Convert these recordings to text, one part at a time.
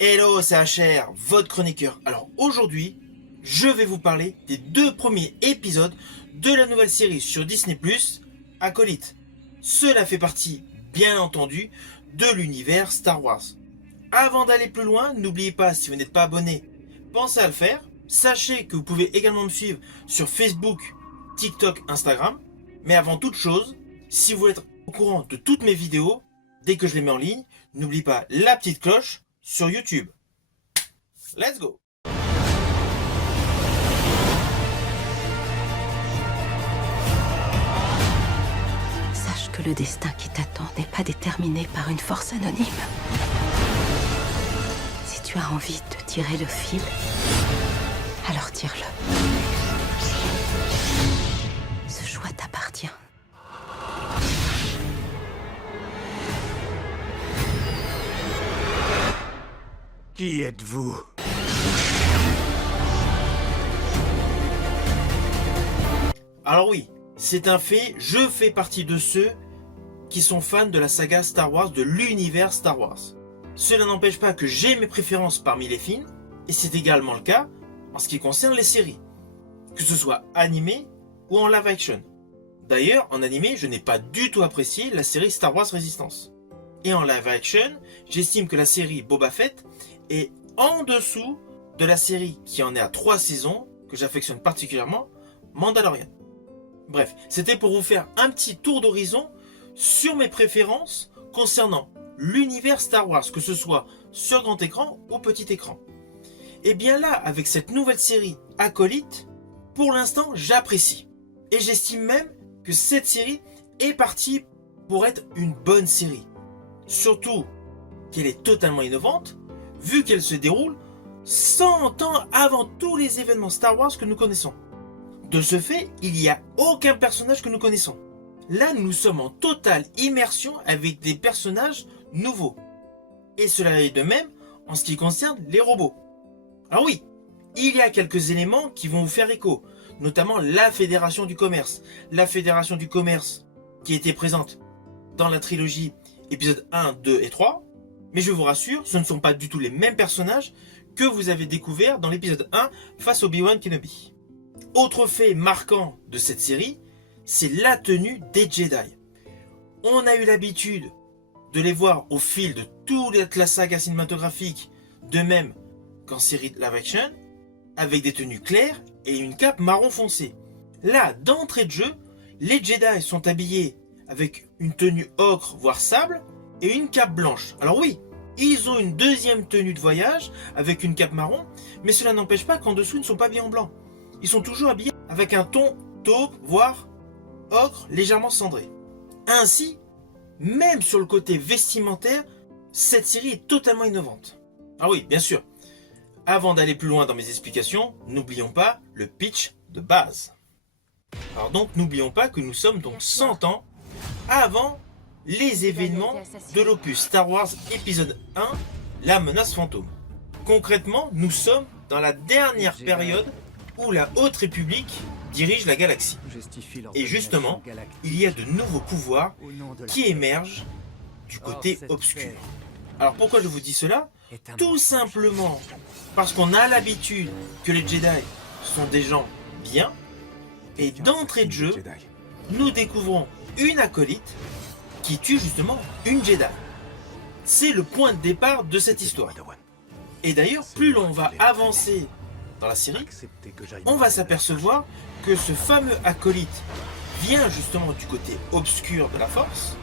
Hello, c'est HR, votre chroniqueur. Alors aujourd'hui, je vais vous parler des 2 premiers épisodes de la nouvelle série sur Disney+, Acolyte. Cela fait partie, bien entendu, de l'univers Star Wars. Avant d'aller plus loin, n'oubliez pas, si vous n'êtes pas abonné, pensez à le faire. Sachez que vous pouvez également me suivre sur Facebook, TikTok, Instagram. Mais avant toute chose, si vous voulez être au courant de toutes mes vidéos, dès que je les mets en ligne, n'oubliez pas la petite cloche sur YouTube. Let's go! Sache que le destin qui t'attend n'est pas déterminé par une force anonyme. Si tu as envie de tirer le fil, alors tire-le. Ce choix t'appartient. Qui êtes-vous? Alors oui, c'est un fait, je fais partie de ceux qui sont fans de la saga Star Wars, de l'univers Star Wars. Cela n'empêche pas que j'ai mes préférences parmi les films, et c'est également le cas en ce qui concerne les séries, que ce soit animé ou en live action. D'ailleurs, en animé, je n'ai pas du tout apprécié la série Star Wars Resistance. Et en live action, j'estime que la série Boba Fett est en dessous de la série qui en est à 3 saisons, que j'affectionne particulièrement, Mandalorian. Bref, c'était pour vous faire un petit tour d'horizon sur mes préférences concernant l'univers Star Wars, que ce soit sur grand écran ou petit écran. Et bien là, avec cette nouvelle série Acolyte, pour l'instant, j'apprécie. Et j'estime même que cette série est partie pour être une bonne série. Surtout qu'elle est totalement innovante, vu qu'elle se déroule 100 ans avant tous les événements Star Wars que nous connaissons. De ce fait, il n'y a aucun personnage que nous connaissons. Là, nous sommes en totale immersion avec des personnages nouveaux. Et cela est de même en ce qui concerne les robots. Alors oui, il y a quelques éléments qui vont vous faire écho, notamment la Fédération du Commerce. La Fédération du Commerce qui était présente dans la trilogie épisodes 1, 2 et 3. Mais je vous rassure, ce ne sont pas du tout les mêmes personnages que vous avez découverts dans l'épisode 1 face à Obi-Wan Kenobi. Autre fait marquant de cette série, c'est la tenue des Jedi. On a eu l'habitude de les voir au fil de toute la saga cinématographique, de même qu'en série live action, avec des tenues claires et une cape marron foncé. Là, d'entrée de jeu, les Jedi sont habillés avec une tenue ocre, voire sable, et une cape blanche. Alors oui, ils ont une deuxième tenue de voyage avec une cape marron, mais cela n'empêche pas qu'en dessous ils ne sont pas habillés en blanc. Ils sont toujours habillés avec un ton taupe, voire ocre légèrement cendré. Ainsi, même sur le côté vestimentaire, cette série est totalement innovante. Ah oui, bien sûr. Avant d'aller plus loin dans mes explications, n'oublions pas le pitch de base. Alors donc, n'oublions pas que nous sommes donc 100 ans avant les événements de l'opus Star Wars épisode 1, la menace fantôme. Concrètement, nous sommes dans la dernière période où la Haute République dirige la galaxie. Et justement, il y a de nouveaux pouvoirs qui émergent du côté obscur. Alors pourquoi je vous dis cela? Tout simplement parce qu'on a l'habitude que les Jedi sont des gens bien, et d'entrée de jeu, nous découvrons une acolyte qui tue justement une Jedi. C'est le point de départ de cette histoire. Et d'ailleurs, plus l'on va avancer dans la série, on va s'apercevoir que ce fameux acolyte vient justement du côté obscur de la Force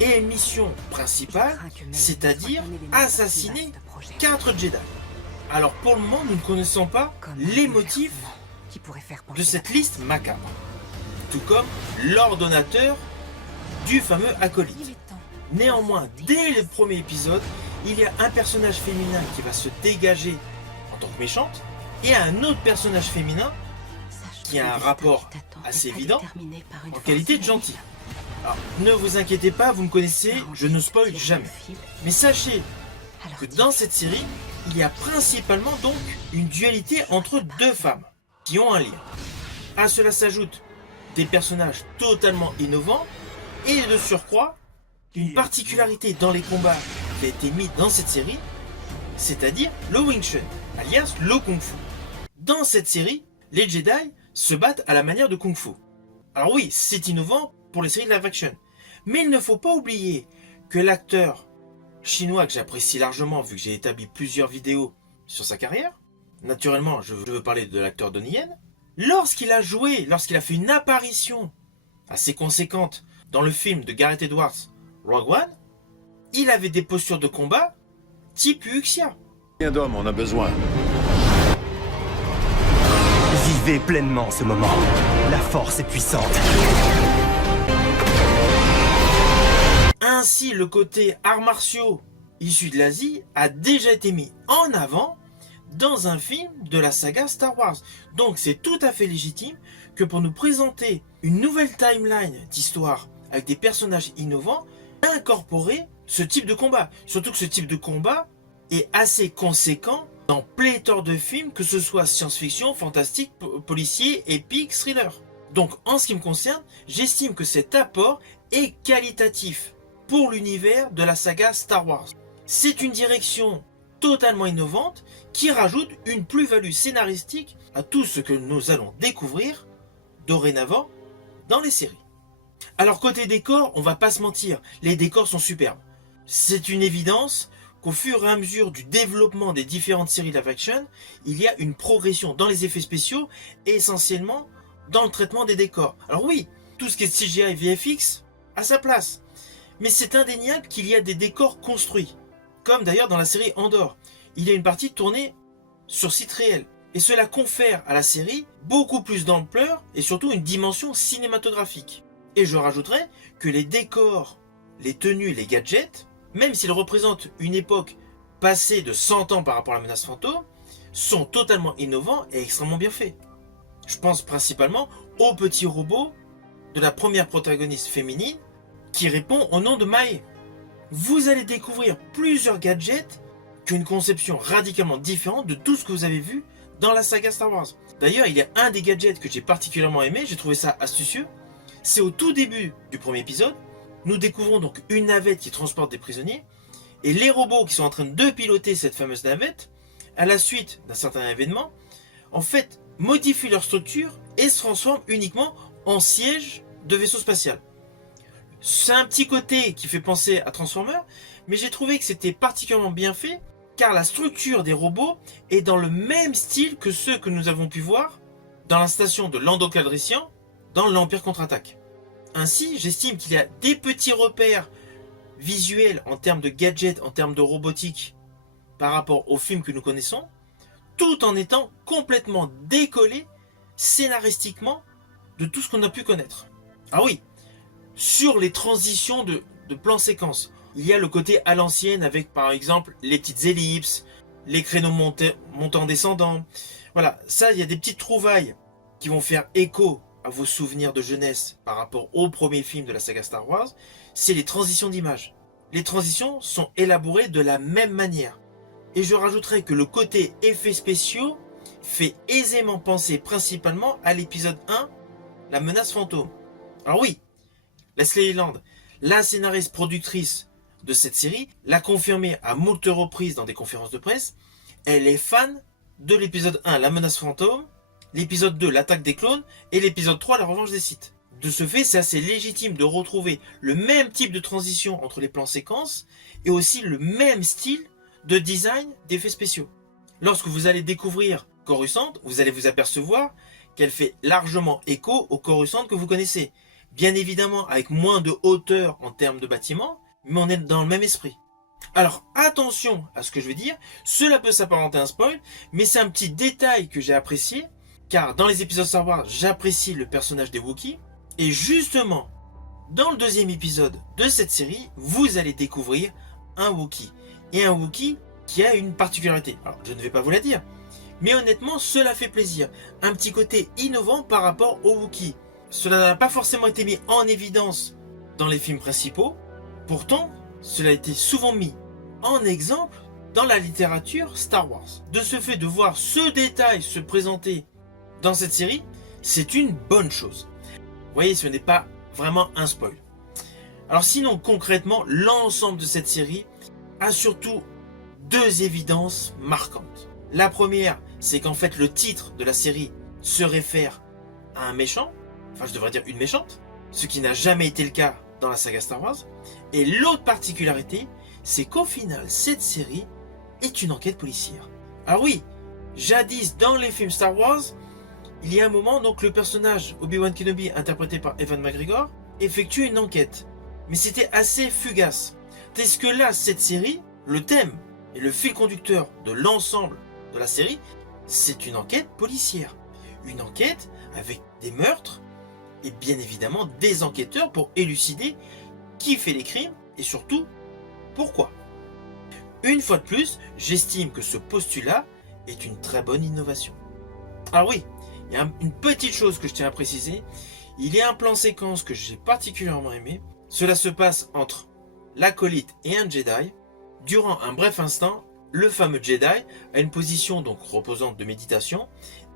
et a une mission principale, c'est-à-dire assassiner 4 Jedi. Alors pour le moment, nous ne connaissons pas les motifs de cette liste macabre, tout comme l'ordonnateur du fameux acolyte. Néanmoins, dès le premier épisode, il y a un personnage féminin qui va se dégager en tant que méchante, et un autre personnage féminin qui a un rapport assez évident en qualité de gentil. Alors, ne vous inquiétez pas, vous me connaissez, je ne spoil jamais. Mais sachez que dans cette série, il y a principalement donc une dualité entre 2 femmes qui ont un lien. À cela s'ajoutent des personnages totalement innovants et de surcroît, une particularité dans les combats qui a été mise dans cette série, c'est-à-dire le Wing Chun, alias le Kung Fu. Dans cette série, les Jedi se battent à la manière de Kung Fu. Alors oui, c'est innovant pour les séries de live action, mais il ne faut pas oublier que l'acteur chinois que j'apprécie largement vu que j'ai établi plusieurs vidéos sur sa carrière, naturellement je veux parler de l'acteur Donnie Yen, lorsqu'il a fait une apparition assez conséquente dans le film de Gareth Edwards, Rogue One, il avait des postures de combat type Wuxia. Combien d'hommes on a besoin? Vivez pleinement ce moment. La force est puissante. Ainsi, le côté arts martiaux issus de l'Asie a déjà été mis en avant dans un film de la saga Star Wars. Donc c'est tout à fait légitime que pour nous présenter une nouvelle timeline d'histoire avec des personnages innovants, incorporer ce type de combat. Surtout que ce type de combat est assez conséquent dans pléthore de films, que ce soit science-fiction, fantastique, policier, épique, thriller. Donc en ce qui me concerne, j'estime que cet apport est qualitatif pour l'univers de la saga Star Wars. C'est une direction totalement innovante qui rajoute une plus-value scénaristique à tout ce que nous allons découvrir dorénavant dans les séries. Alors côté décor, on va pas se mentir, les décors sont superbes. C'est une évidence qu'au fur et à mesure du développement des différentes séries live action, il y a une progression dans les effets spéciaux et essentiellement dans le traitement des décors. Alors oui, tout ce qui est CGI et VFX a sa place, mais c'est indéniable qu'il y a des décors construits, comme d'ailleurs dans la série Andor. Il y a une partie tournée sur site réel, et cela confère à la série beaucoup plus d'ampleur et surtout une dimension cinématographique. Et je rajouterais que les décors, les tenues et les gadgets, même s'ils représentent une époque passée de 100 ans par rapport à la menace fantôme, sont totalement innovants et extrêmement bien faits. Je pense principalement au petit robot de la première protagoniste féminine qui répond au nom de Mae. Vous allez découvrir plusieurs gadgets qui ont une conception radicalement différente de tout ce que vous avez vu dans la saga Star Wars. D'ailleurs, il y a un des gadgets que j'ai particulièrement aimé, j'ai trouvé ça astucieux. C'est au tout début du premier épisode. Nous découvrons donc une navette qui transporte des prisonniers, et les robots qui sont en train de piloter cette fameuse navette, à la suite d'un certain événement, en fait, modifient leur structure et se transforment uniquement en siège de vaisseau spatial. C'est un petit côté qui fait penser à Transformers, mais j'ai trouvé que c'était particulièrement bien fait, car la structure des robots est dans le même style que ceux que nous avons pu voir dans la station de Lando Calrissian dans l'Empire contre-attaque. Ainsi, j'estime qu'il y a des petits repères visuels en termes de gadgets, en termes de robotique, par rapport aux films que nous connaissons, tout en étant complètement décollé scénaristiquement de tout ce qu'on a pu connaître. Ah oui, sur les transitions de plans séquences, il y a le côté à l'ancienne avec par exemple les petites ellipses, les créneaux montants-descendants. Voilà, ça, il y a des petites trouvailles qui vont faire écho à vos souvenirs de jeunesse par rapport au premier film de la saga Star Wars, c'est les transitions d'images. Les transitions sont élaborées de la même manière. Et je rajouterais que le côté effets spéciaux fait aisément penser principalement à l'épisode 1, la menace fantôme. Alors oui, Leslie Land, la scénariste productrice de cette série, l'a confirmé à moult reprises dans des conférences de presse, elle est fan de l'épisode 1, la menace fantôme, l'épisode 2, l'attaque des clones, et l'épisode 3, la revanche des Sith. De ce fait, c'est assez légitime de retrouver le même type de transition entre les plans séquences, et aussi le même style de design d'effets spéciaux. Lorsque vous allez découvrir Coruscant, vous allez vous apercevoir qu'elle fait largement écho au Coruscant que vous connaissez. Bien évidemment, avec moins de hauteur en termes de bâtiment, mais on est dans le même esprit. Alors attention à ce que je vais dire, cela peut s'apparenter à un spoil, mais c'est un petit détail que j'ai apprécié, car dans les épisodes Star Wars, j'apprécie le personnage des Wookiees, et justement, dans le deuxième épisode de cette série, vous allez découvrir un Wookiee, et un Wookiee qui a une particularité. Alors, je ne vais pas vous la dire, mais honnêtement, cela fait plaisir. Un petit côté innovant par rapport aux Wookiees. Cela n'a pas forcément été mis en évidence dans les films principaux, pourtant, cela a été souvent mis en exemple dans la littérature Star Wars. De ce fait, de voir ce détail se présenter dans cette série, c'est une bonne chose. Vous voyez, ce n'est pas vraiment un spoil. Alors sinon, concrètement, l'ensemble de cette série a surtout deux évidences marquantes. La première, c'est qu'en fait le titre de la série se réfère à un méchant, enfin je devrais dire une méchante, ce qui n'a jamais été le cas dans la saga Star Wars. Et l'autre particularité, c'est qu'au final, cette série est une enquête policière. Alors oui, jadis dans les films Star Wars, il y a un moment, donc le personnage Obi-Wan Kenobi, interprété par Ewan McGregor, effectue une enquête. Mais c'était assez fugace. Tandis que là, cette série, le thème et le fil conducteur de l'ensemble de la série, c'est une enquête policière. Une enquête avec des meurtres et bien évidemment des enquêteurs pour élucider qui fait les crimes et surtout pourquoi. Une fois de plus, j'estime que ce postulat est une très bonne innovation. Alors oui, il y a une petite chose que je tiens à préciser. Il y a un plan séquence que j'ai particulièrement aimé. Cela se passe entre l'acolyte et un Jedi. Durant un bref instant, le fameux Jedi a une position donc reposante de méditation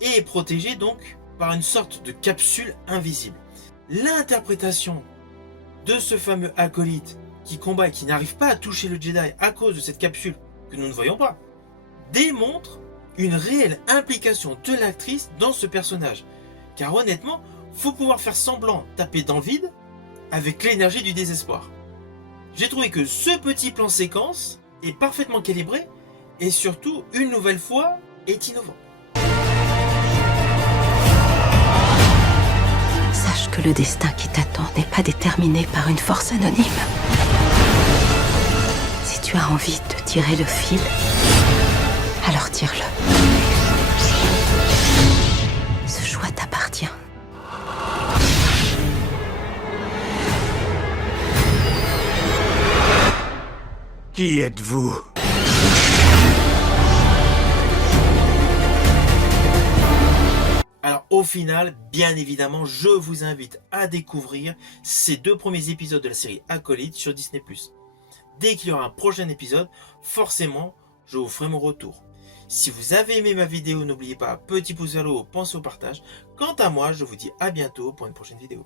et est protégé donc par une sorte de capsule invisible. L'interprétation de ce fameux acolyte qui combat et qui n'arrive pas à toucher le Jedi à cause de cette capsule que nous ne voyons pas, démontre une réelle implication de l'actrice dans ce personnage. Car honnêtement, faut pouvoir faire semblant taper dans le vide avec l'énergie du désespoir. J'ai trouvé que ce petit plan séquence est parfaitement calibré et surtout, une nouvelle fois, est innovant. Sache que le destin qui t'attend n'est pas déterminé par une force anonyme. Si tu as envie de tirer le fil, alors tire-le. Ce choix t'appartient. Qui êtes-vous? Alors au final, bien évidemment, je vous invite à découvrir ces deux premiers épisodes de la série Acolyte sur Disney+. Dès qu'il y aura un prochain épisode, forcément, je vous ferai mon retour. Si vous avez aimé ma vidéo, n'oubliez pas, petit pouce vers le haut, pensez au partage. Quant à moi, je vous dis à bientôt pour une prochaine vidéo.